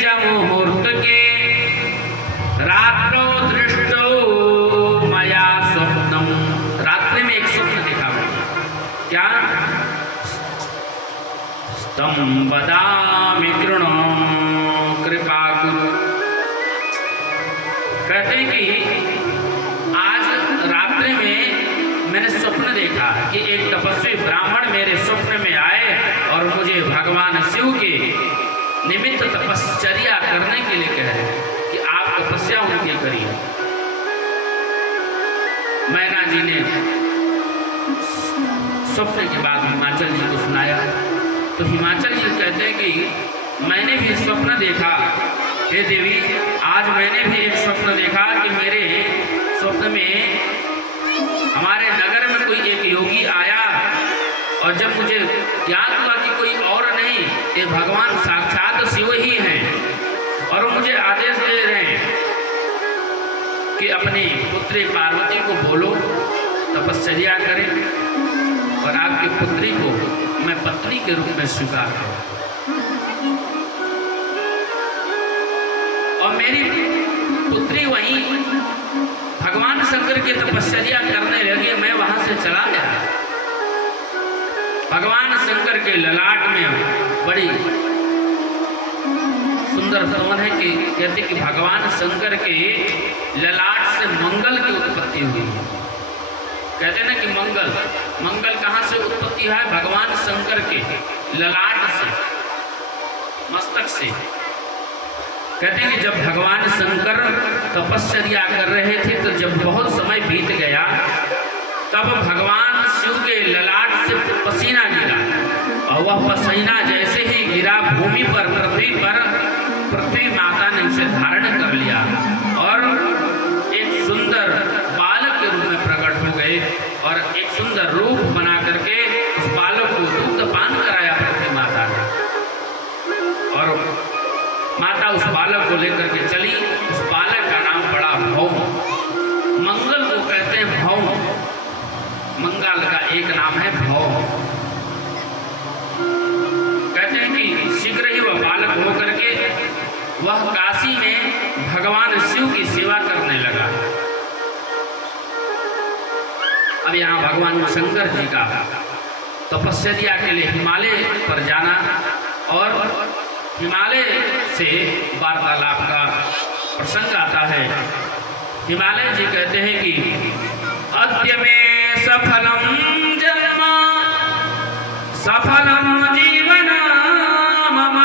जमुहूर्त के रात्रो दृष्टो मया स्वप्नम। रात्रि में एक स्वप्न देखा मैंने। क्या? स्तम वदामि कृणो कृपा कुरु। कहते हैं कि आज रात्रि में मैंने स्वप्न देखा कि एक तपस्वी ब्राह्मण मेरे स्वप्न में आए और मुझे भगवान शिव के निमित्त तपश्चर्या करने के लिए कह रहे हैं कि आप तपस्या उनकी करिए। मैना जी ने स्वप्न के बाद हिमाचल जी को सुनाया तो हिमाचल जी कहते हैं कि मैंने भी स्वप्न देखा, हे देवी, आज मैंने भी एक स्वप्न देखा कि मेरे स्वप्न में हमारे नगर में कोई एक योगी आया और जब मुझे ज्ञात हुआ कि कोई और नहीं, ये भगवान साक्षात शिव ही हैं और मुझे आदेश दे रहे हैं कि अपनी पुत्री पार्वती को बोलो तपश्चर्या करें और आपकी पुत्री को मैं पत्नी के रूप में स्वीकार करूं। और मेरी पुत्री वहीं भगवान शंकर की तपश्चर्या करने लगी। मैं वहां से चला गया। भगवान शंकर के ललाट में बड़ी सुंदर सवन है कि कहते कि भगवान शंकर के ललाट से मंगल की उत्पत्ति हुई। कहते ना कि मंगल कहाँ से उत्पत्ति है? भगवान शंकर के ललाट से, मस्तक से। कहते हैं कि जब भगवान शंकर तपश्चर्या कर रहे थे तो जब बहुत समय बीत गया तब भगवान शिव के ललाट से पसीना गिरा और वह पसीना जैसे ही गिरा भूमि पर, पृथ्वी माता ने उसे धारण कर लिया और एक सुंदर बालक के रूप में प्रकट हो गए और एक सुंदर रूप बना करके उस बालक को दूध पान कराया पृथ्वी माता ने। और माता उस बालक को लेकर के चली। उस बालक का नाम पड़ा भौम। मंगल को कहते हैं भौम। मंगल का एक नाम है भौम। कहते हैं कि शीघ्र ही वह बालक होकर के वह काशी में भगवान शिव की सेवा करने लगा। अब यहाँ भगवान शंकर जी का तपश्चर्या के लिए हिमालय पर जाना और हिमालय से वार्तालाप का प्रसंग आता है। हिमालय जी कहते हैं कि अद्य में सफलम जन्म सफलम जीवन मम,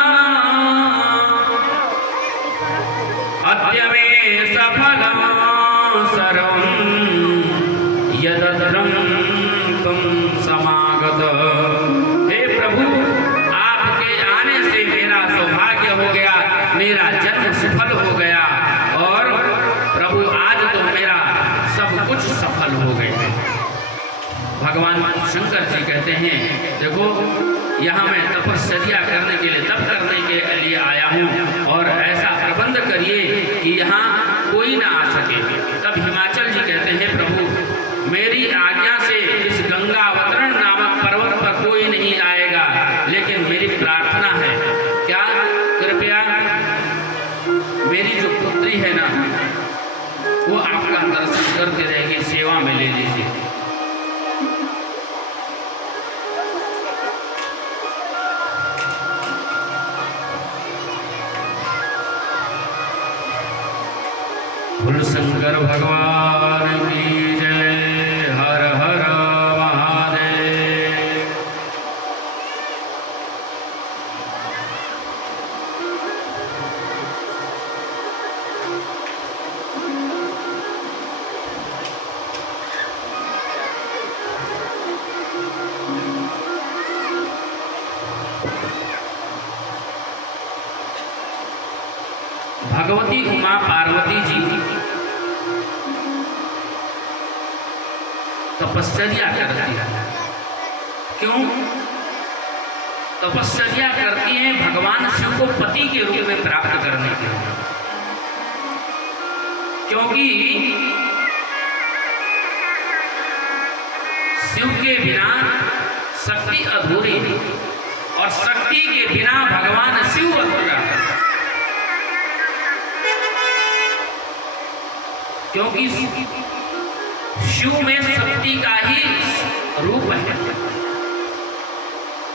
अद्य में सफलम सर्वं यदत्रं त्वं समागत। हे प्रभु, आपके आने से मेरा सौभाग्य हो गया, मेरा जन्म सफल हो गया और प्रभु आज तो मेरा सब कुछ सफल हो गया। भगवान शंकर जी कहते हैं देखो, यहाँ मैं तपश्चर्या करने के लिए, तप करने के लिए आया हूँ और ऐसा प्रबंध करिए कि यहाँ कोई ना आ सके। तब हिमाचल जी कहते हैं प्रभु, मेरी आज्ञा से इस गंगावतरण नामक पर्वत पर कोई नहीं आएगा, लेकिन मेरी प्रार्थना है क्या, कृपया मेरी जो पुत्री है ना वो आपका दर्शन करते रहेगी, सेवा में ले लीजिए। बोल शंकर भगवान की जय। हर हर महादेव। भगवती उमा पार्वती जी तपश्चर्या करती है। क्यों तपश्चर्या करती हैं? भगवान शिव को पति के रूप में प्राप्त करने के लिए। क्योंकि शिव के बिना शक्ति अधूरी और शक्ति के बिना भगवान शिव अधूरा। क्योंकि शिव में शक्ति का ही रूप है,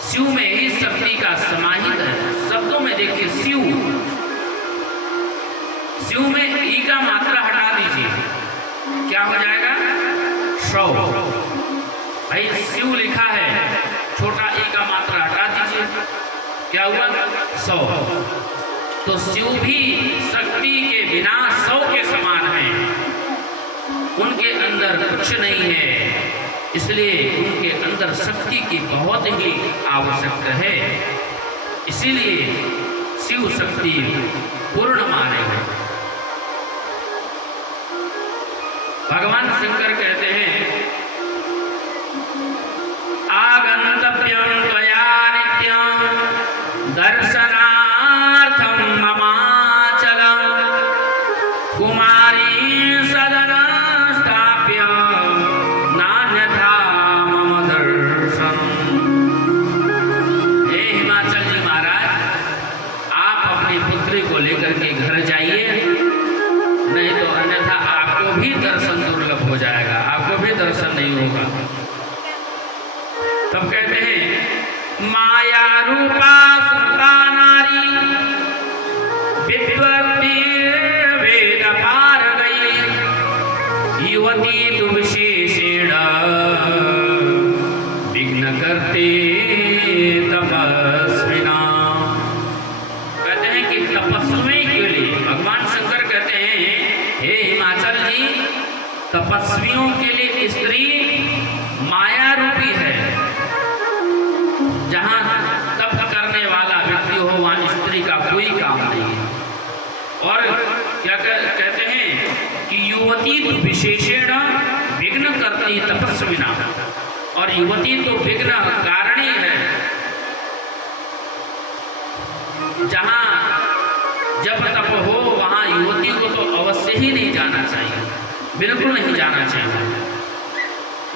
शिव में ही शक्ति का समाहित है। शब्दों में देखिए, शिव, शिव में ई का मात्रा हटा दीजिए, क्या हो जाएगा? शव। भाई शिव लिखा है, छोटा ई का मात्रा हटा दीजिए, क्या हुआ? सौ। तो शिव भी शक्ति के बिना सौ के समान है, उनके अंदर कुछ नहीं है, इसलिए उनके अंदर शक्ति की बहुत ही आवश्यकता है। इसीलिए शिव शक्ति पूर्ण माने हैं। भगवान शंकर कहते हैं, आगंतव्यं त्वया नित्यं दर्शनार्थं ममाचलं कुमारी सदनं स्थाप्य नान्यथा मम दर्शन। हे हिमाचल जी महाराज, आप अपनी पुत्री को लेकर के घर जाइए, नहीं तो अन्यथा आपको भी दर्शन दुर्लभ हो जाएगा, आपको भी दर्शन नहीं होगा। तब कहते हैं, माया रूपा सुता नारी विद्वती वेद पार गई, युवती तु विशेषेण विघ्न करते तपस्विना। कहते हैं कि तपस्वी के लिए भगवान शंकर कहते हैं, हे हिमाचल जी, तपस्वियों के लिए स्त्री माया रूपी है। जहां तप करने वाला व्यक्ति हो वहां स्त्री का कोई काम नहीं है। और क्या कहते हैं कि युवती तो विशेषण विघ्न करती तपस्विना, और युवती तो विघ्न कारणी है। जहां जब तप हो वहां युवती को तो अवश्य ही नहीं जाना चाहिए, बिल्कुल नहीं जाना चाहिए।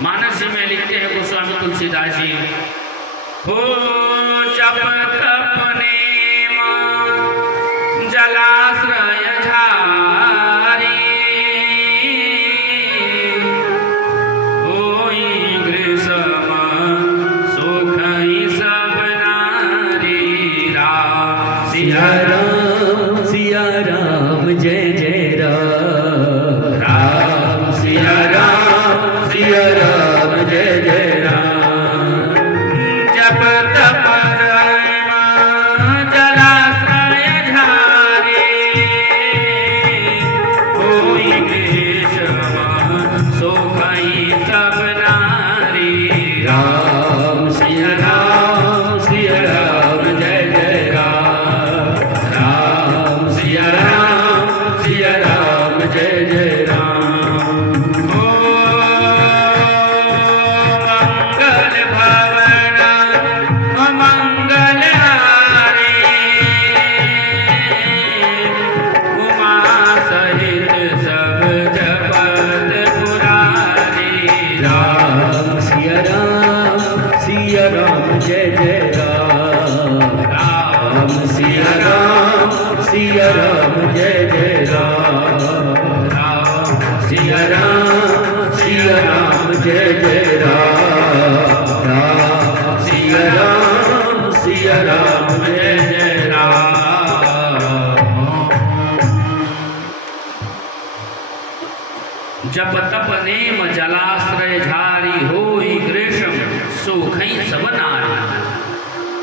मानस जी में लिखते हैं गोस्वामी तुलसीदास जी, हो जप तप नेम जलाश्रय झारी, होई ग्रीष्म सुखई सब नारी। राम सिया राम सिया राम जय जय राम, राम सिया राम जय जय राम। जप तप जलाश्रय झारे, होई ग्रीष्म सुखई सब नारी। राम सिया राम जय जय राम, राम सिया राम जय जय राम। सिया राम जय जय राम, राम सिया राम जय जय राम, राम सिया राम जय जय राम, राम सिया राम जय जय राम। जप तप नेम जलाश्रय झारी, होई ग्रीष्म सुखई सब नारी।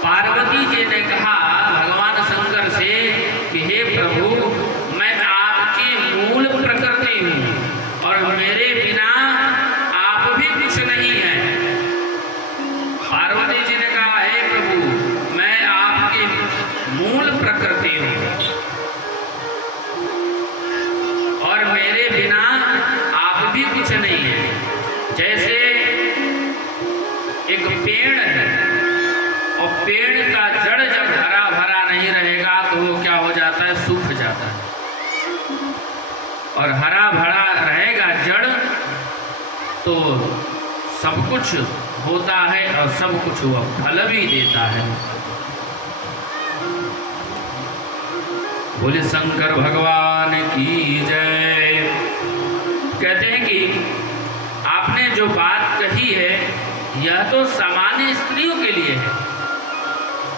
पार्वती जी ने कहा भगवान शंकर से कि हे प्रभु, मैं आपकी मूल प्रकृति हूँ और मेरे बिना आप भी कुछ नहीं है। पार्वती जी ने कहा, हे प्रभु, मैं आपकी मूल प्रकृति हूँ और मेरे बिना आप भी कुछ नहीं है। जैसे एक पेड़ है और पेड़ का जड़ जब हरा भरा नहीं रहेगा तो वो क्या हो जाता है? सूख जाता है। और हरा भरा रहेगा जड़ तो सब कुछ होता है और सब कुछ वह फल भी देता है। बोले शंकर भगवान की जय। जो बात कही है यह तो सामान्य स्त्रियों के लिए है,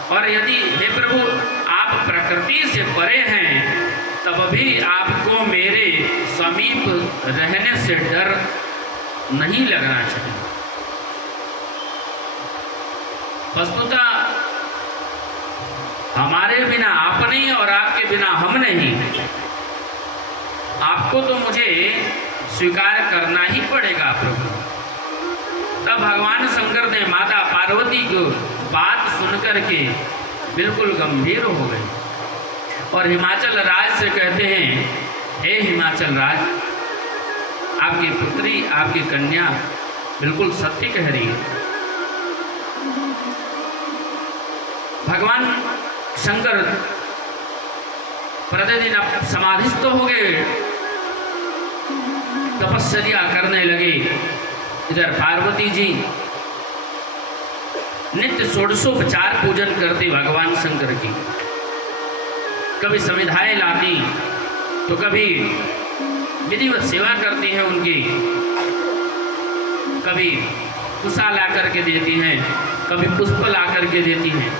और यदि हे प्रभु आप प्रकृति से परे हैं तब भी आपको मेरे समीप रहने से डर नहीं लगना चाहिए। वस्तुतः हमारे बिना आप नहीं और आपके बिना हम नहीं, आपको तो मुझे स्वीकार करना ही पड़ेगा प्रभु। तब भगवान शंकर ने माता पार्वती को बात सुनकर के बिल्कुल गंभीर हो गए और हिमाचल राज से कहते हैं, हे हिमाचल राज, आपकी पुत्री आपकी कन्या बिल्कुल सत्य कह रही है। भगवान शंकर प्रतिदिन अब समाधिस्थ हो गए, तपस्या करने लगे। इधर पार्वती जी नित्य षोडशोपचार पूजन करती भगवान शंकर की, कभी समिधाएं लाती तो कभी विधिवत सेवा करती हैं उनकी, कभी कुशा ला करके देती हैं, कभी पुष्प ला करके देती हैं।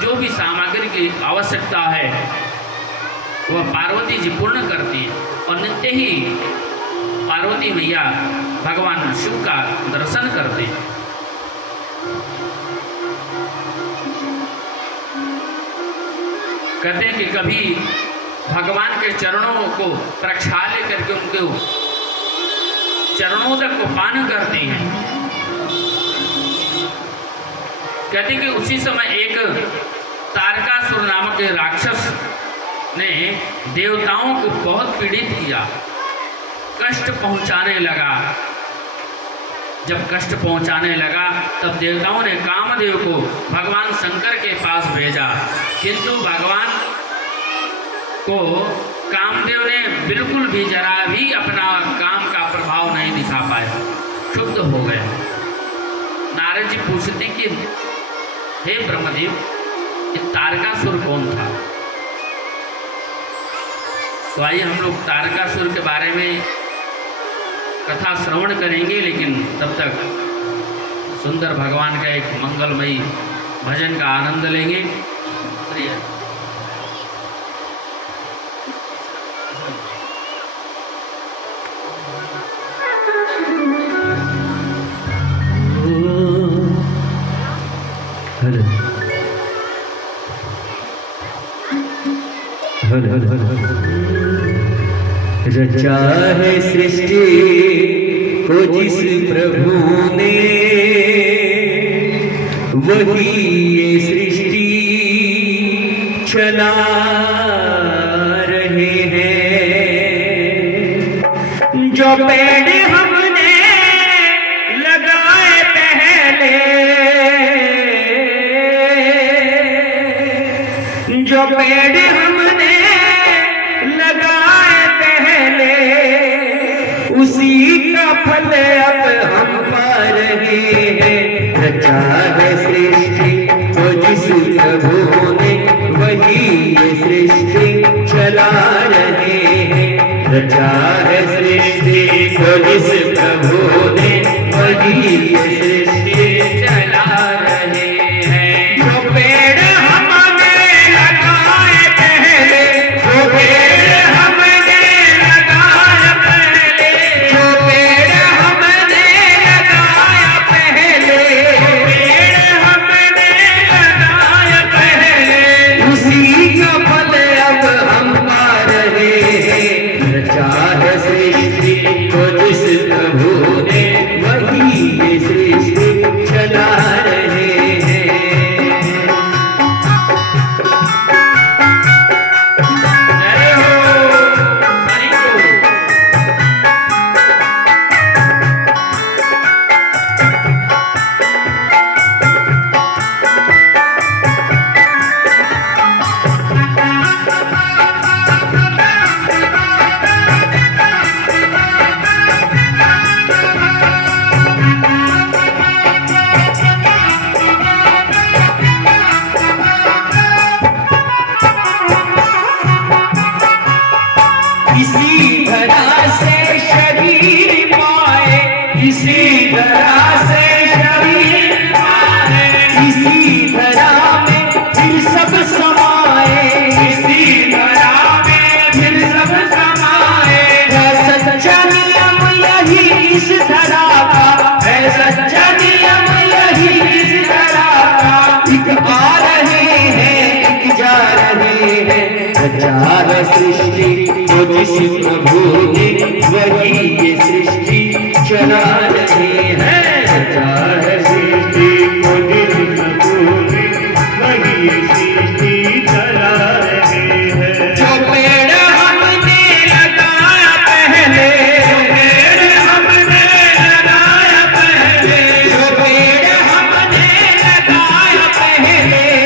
जो भी सामग्री की आवश्यकता है वह पार्वती जी पूर्ण करती हैं और नित्य ही पार्वती मैया भगवान शिव का दर्शन करते हैं। कहते हैं कि कभी भगवान के चरणों को प्रक्षाल्य करके उनके चरणों तक को पान करती हैं। कहते हैं कि उसी समय एक तारकासुर नामक राक्षस ने देवताओं को बहुत पीड़ित किया, कष्ट पहुंचाने लगा। जब कष्ट पहुंचाने लगा तब देवताओं ने कामदेव को भगवान शंकर के पास भेजा, किंतु भगवान को कामदेव ने बिल्कुल भी जरा भी अपना काम का प्रभाव नहीं दिखा पाया, क्षुब्ध हो गए। नारद जी पूछते कि हे ब्रह्मदेव, ये तारकासुर कौन था? तो आइए हम लोग तारकासुर के बारे में कथा श्रवण करेंगे, लेकिन तब तक सुंदर भगवान का एक मंगलमयी भजन का आनंद लेंगे। रचा है सृष्टि को जिस प्रभु ने, वही ये सृष्टि चला रहे हैं। जो पेड़ हमने लगाए पहले, जो पेड़ हमने लगाए पहले, उसी का फल अब हम पा रहे हैं। रचा है सृष्टि को जिस प्रभु ने, वही ये सृष्टि चला रहे हैं। रचा है सृष्टि को जिस प्रभु ने, वही ये सृष्टि चला रहे हैं। जो पेड़ हमने लगाए पहले, जो पेड़ हमने लगाया पहले, जो पेड़ हमने लगाया पहले, पेड़ हमने लगाया पहले, उसी का फल अब हम पा रहे हैं। रचा है सृष्टि को जिस प्रभु ने, वही ये सृष्टि चला रहे हैं। जय हो, हरि को। इसी धरा से शरीर पाए, इसी रचा है सृष्टि तो जिस प्रभु ने वही ये सृष्टि चला रहे हैं। रचा है सृष्टि तो जिस प्रभु ने वही ये सृष्टि चला रहे हैं। जो पेड़ हमने लगाया पहले, जो पेड़ हमने लगाया पहले, जो पेड़ हमने लगाया पहले,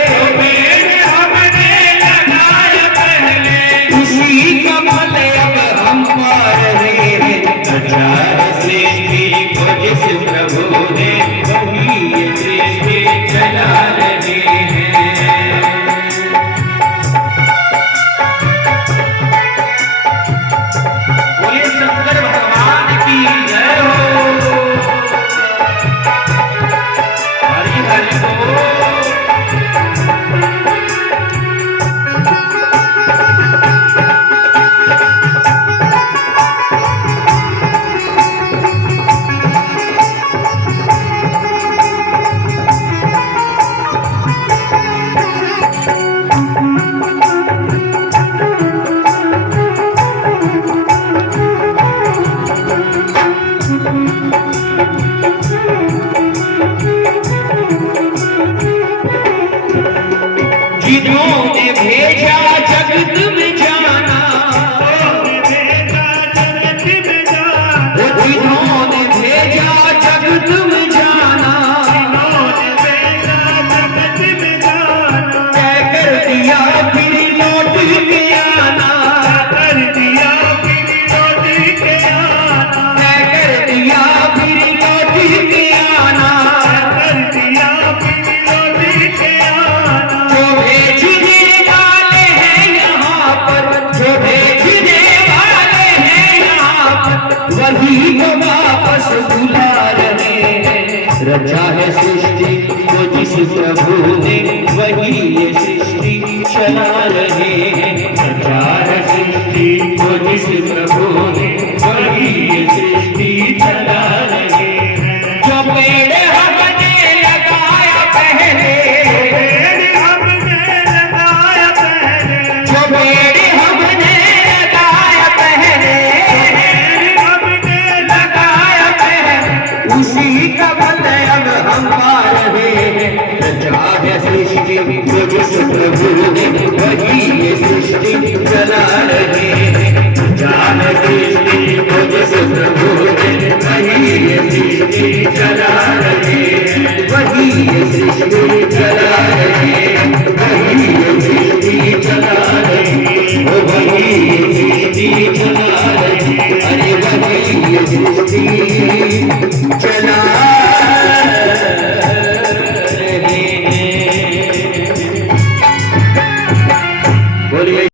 जो पेड़ हमने लगाया पहले, उसी का फल अब हम पा रहे हैं। रचा है सृष्टि को जिस प्रभु ने वही ये सृष्टि चला रहे हैं। बोले शंकर भगवान की जय हो। हरि हरि बोल। जिन्होंने भेजा जगत में जाना, जिन्होंने भेजा जगत में जाना, तय कर दिया फिर लौट के आना, कर दिया फिर लौट के आना, तय कर दिया फिर लौट के आना, कर दिया फिर लौट के आना। जो भेजने वाले हैं यहाँ पर, जो भेजने वाले हैं यहाँ पर, वही को वापस बुला रहे हैं। रचा है सृष्टि को जिस प्रभु ने वही ये सृष्टि चला रहे हैं। रचा है सृष्टि को जिस प्रभु ने वही ये सृष्टि चला रहे हैं। जो पेड़ हमने लगाया पहले, पेड़ हमने लगाया पहले, जो पेड़ हमने लगाया पहले, पेड़ हमने लगाया पहले, उसी का फल अब हम पा रहे हैं। रचा है सृष्टि को जिस प्रभु ने वही ये सृष्टि चला रहे हैं। रचा है सृष्टि को जिस प्रभु ने वही ये सृष्टि चला रहे हैं। वही ये सृष्टि चला रहे हैं, वही ये सृष्टि चला रहे हैं, वही ये सृष्टि चला रहे हैं। अरे वही ये सृष्टि